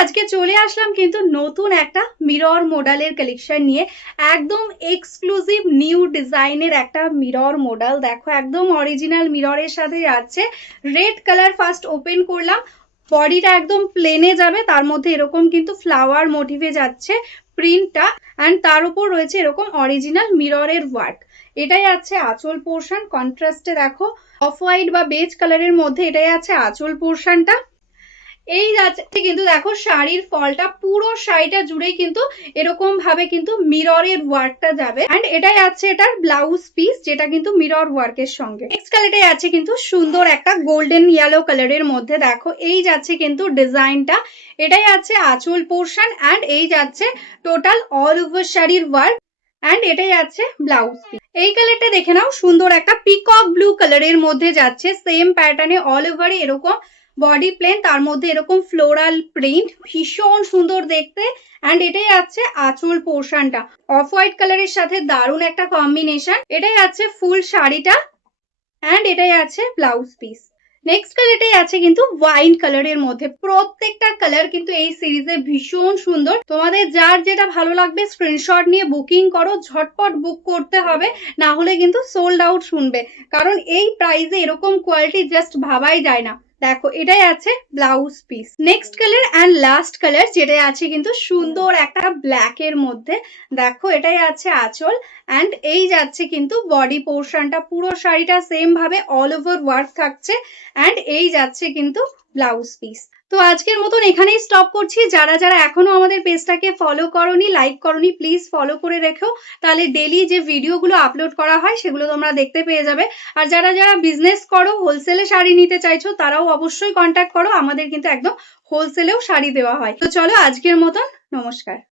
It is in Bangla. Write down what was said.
আজকে চলে আসলাম কিন্তু নতুন একটা মিরর মডেলের কালেকশন নিয়ে। একদম এক্সক্লুসিভ নিউ ডিজাইনের একটা মিরর মডেল। দেখো একদম অরিজিনাল মিররের সাথে যাচ্ছে। রেড কালার ফার্স্ট ওপেন করলাম, বডিটা একদম প্লেনে যাবে, তার মধ্যে এরকম কিন্তু ফ্লাওয়ার মোটিভে যাচ্ছে প্রিন্টটা, অ্যান্ড তার উপর রয়েছে এরকম অরিজিনাল মিররের ওয়ার্ক। এটাই আছে আঁচল পোর্শন। কন্ট্রাস্টে দেখো অফ হোয়াইট বা বেজ কালারের মধ্যে এটাই আছে আঁচল পোর্শনটা। এই যাচ্ছে কিন্তু দেখো শাড়ির ফলটা পুরো শাড়িটা জুড়েই কিন্তু এরকম ভাবে কিন্তু মিররের ওয়ার্কটা যাবে, এন্ড এটাই আছে এটার ব্লাউজ পিস, যেটা কিন্তু মিরর ওয়ার্কের সঙ্গে। নেক্সট কালারটাই আছে কিন্তু সুন্দর একটা গোল্ডেন ইয়েলো কালারের মধ্যে। দেখো এই যাচ্ছে কিন্তু ডিজাইনটা, এটাই আছে আঁচল পোর্শন, এন্ড এই যাচ্ছে টোটাল অল ওভার শাড়ির ওয়ার্ক, এন্ড এটাই আছে ব্লাউজ পিস। এই কালারটা দেখে নাও, সুন্দর একটা পিকক ব্লু কালারের মধ্যে যাচ্ছে, সেম প্যাটার্নে অল ওভারে এরকম বডি প্লেন, তার মধ্যে এরকম ফ্লোরাল প্রিন্ট, ভীষণ সুন্দর দেখতে। অ্যান্ড এটাই আছে আঁচল পোর্শনটা, অফ হোয়াইট কালারের সাথে দারুণ একটা কম্বিনেশন। এটাই আছে ফুল শাড়িটা, অ্যান্ড এটাই আছে ব্লাউজ পিস। নেক্সট কালারটাই আছে কিন্তু ওয়াইন কালারের মধ্যে। প্রত্যেকটা কালার কিন্তু এই সিরিজে ভীষণ সুন্দর। তোমাদের যার যেটা ভালো লাগবে স্ক্রিনশট নিয়ে বুকিং করো, ঝটপট বুক করতে হবে, না হলে কিন্তু সোল্ড আউট শুনবে, কারণ এই প্রাইসে এরকম কোয়ালিটি জাস্ট ভাবাই যায় না। দেখো এটাই আছে blouse piece. Next colour and last colour, যেটাই আছে কিন্তু সুন্দর একটা ব্ল্যাক এর মধ্যে। দেখো এটাই আছে আঁচল, অ্যান্ড এই যাচ্ছে কিন্তু বডি পোর্শনটা, পুরো শাড়িটা সেম ভাবে অল ওভার ওয়ার্ক থাকছে, অ্যান্ড এই যাচ্ছে কিন্তু ব্লাউজ পিস। তো আজকের মতন এখানেই স্টপ করছি। যারা যারা এখনো আমাদের পেজটাকে ফলো করোনি, লাইক করোনি, প্লিজ ফলো করে রেখো, তাহলে ডেলি যে ভিডিওগুলো আপলোড করা হয় সেগুলো তোমরা দেখতে পেয়ে যাবে। আর যারা যারা বিজনেস করো, হোলসেলে শাড়ি নিতে চাইছো, তারাও অবশ্যই কন্ট্যাক্ট করো, আমাদের কিন্তু একদম হোলসেলেও শাড়ি দেওয়া হয়। তো চলো আজকের মতন নমস্কার।